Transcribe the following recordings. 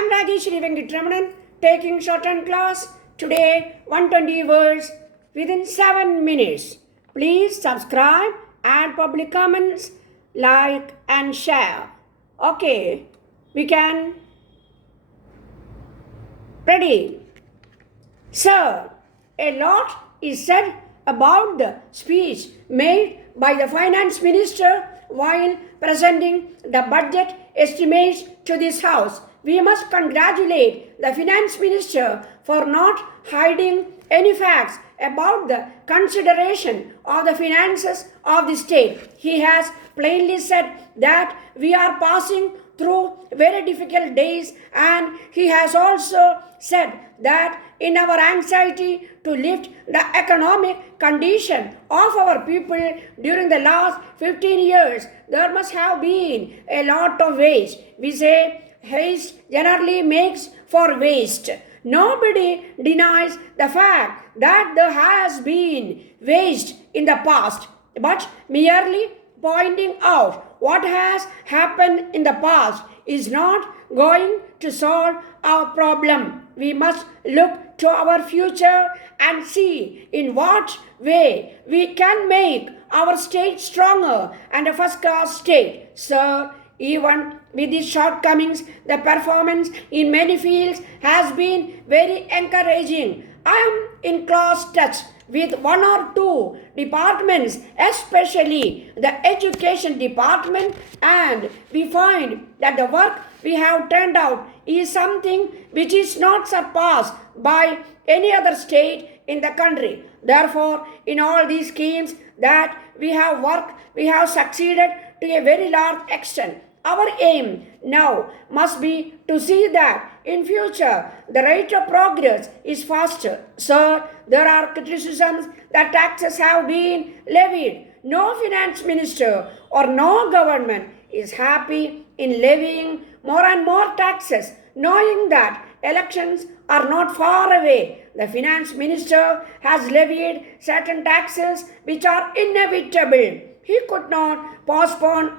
am Rajeswary Venkitaramanan taking shorthand class. Today 120 words within 7 minutes. Please subscribe and public comments, like and share. Okay, we can. Ready? Sir, a lot is said about the speech made by the finance minister while presenting the budget estimates to this house. We must congratulate the finance minister for not hiding any facts about the consideration of the finances of the state. He has plainly said that we are passing through very difficult days, and he has also said that in our anxiety to lift the economic condition of our people during the last 15 years, there must have been a lot of waste. We say haste generally makes for waste. Nobody denies the fact that there has been waste in the past, but merely pointing out what has happened in the past is not going to solve our problem. We must look to our future and see in what way we can make our state stronger and a first-class state. Sir, even with these shortcomings, the performance in many fields has been very encouraging. I am in close touch with one or two departments, especially the education department, and we find that the work we have turned out is something which is not surpassed by any other state in the country. Therefore, in all these schemes that we have worked, we have succeeded to a very large extent. Our aim now must be to see that in future the rate of progress is faster. Sir, there are criticisms that taxes have been levied. No finance minister or no government is happy in levying more and more taxes, knowing that elections are not far away. The finance minister has levied certain taxes which are inevitable. He could not postpone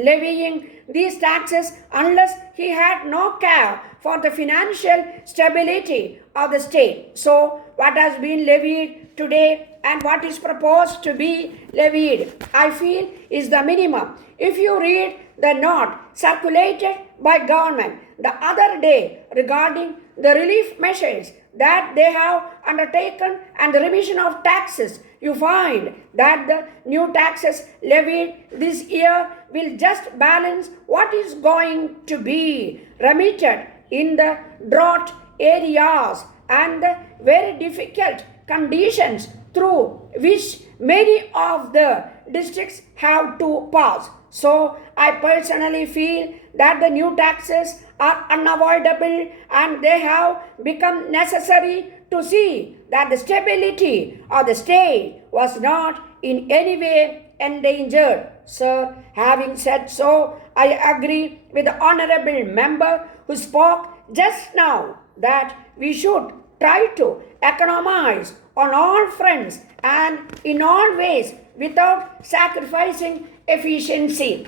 levying these taxes unless he had no care for the financial stability of the state. So, what has been levied today and what is proposed to be levied, I feel, is the minimum. If you read the note circulated by government the other day regarding the relief measures that they have undertaken and the remission of taxes, you find that the new taxes levied this year will just balance what is going to be remitted in the drought areas and the very difficult conditions through which many of the districts have to pass. So, I personally feel that the new taxes are unavoidable and they have become necessary to see that the stability of the state was not in any way endangered. Sir, having said so, I agree with the honorable member who spoke just now that we should try to economize on all fronts and in all ways without sacrificing efficiency.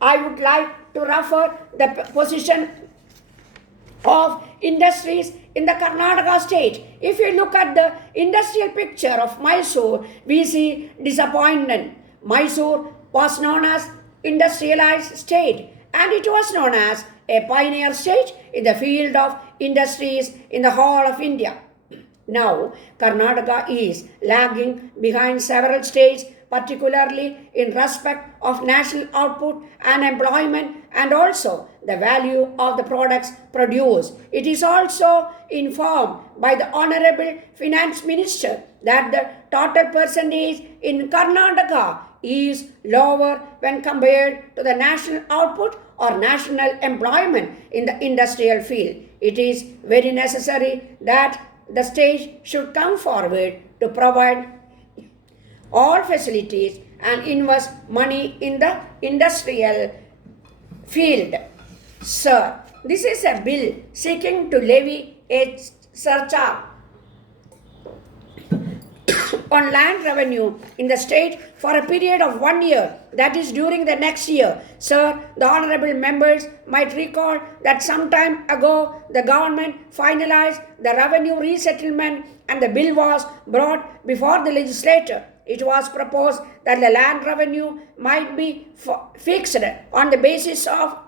I would like to refer the position of industries in the Karnataka state. If you look at the industrial picture of Mysore, we see disappointment. Mysore was known as industrialized state, and it was known as a pioneer state in the field of industries in the whole of India. Now, Karnataka is lagging behind several states, particularly in respect of national output and employment and also the value of the products produced. It is also informed by the Honorable Finance Minister that the total percentage in Karnataka is lower when compared to the national output or national employment in the industrial field. It is very necessary that the state should come forward to provide all facilities and invest money in the industrial field. Sir, this is a bill seeking to levy a surcharge on land revenue in the state for a period of 1 year, that is during the next year. Sir, the honorable members might recall that some time ago the government finalized the revenue resettlement and the bill was brought before the legislature. It was proposed that the land revenue might be fixed on the basis of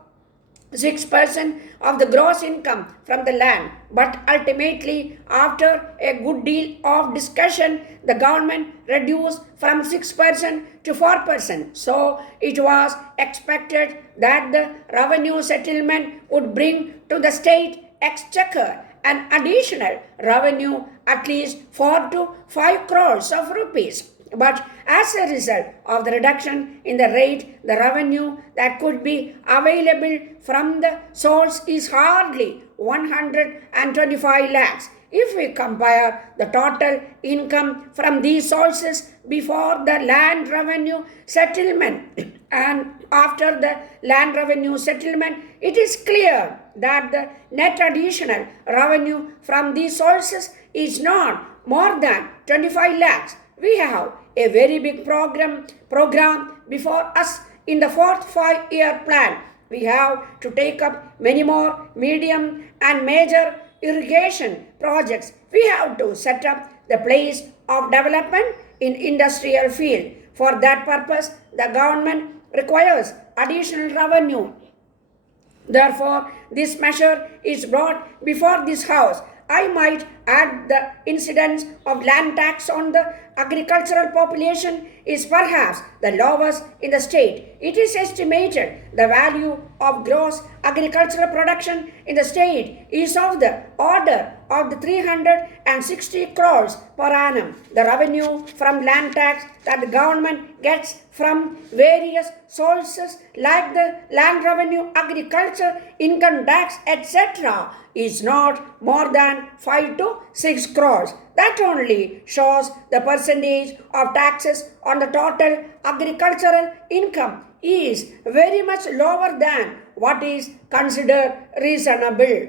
6% of the gross income from the land, but ultimately, after a good deal of discussion, the government reduced from 6% to 4%. So, it was expected that the revenue settlement would bring to the state exchequer an additional revenue at least 4 to 5 crores of rupees. But as a result of the reduction in the rate, the revenue that could be available from the source is hardly 125 lakhs. If we compare the total income from these sources before the land revenue settlement and after the land revenue settlement, it is clear that the net additional revenue from these sources is not more than 25 lakhs. We have a very big program before us in the fourth 5-year plan. We have to take up many more medium and major irrigation projects. We have to set up the place of development in industrial field. For that purpose, the government requires additional revenue. Therefore, this measure is brought before this house. I might add the incidence of land tax on the agricultural population is perhaps the lowest in the state. It is estimated the value of gross agricultural production in the state is of the order of the 360 crores per annum. The revenue from land tax that the government gets from various sources like the land revenue, agriculture, income tax, etc. is not more than 5 to 6 crores. That only shows the percentage of taxes on the total agricultural income is very much lower than what is considered reasonable.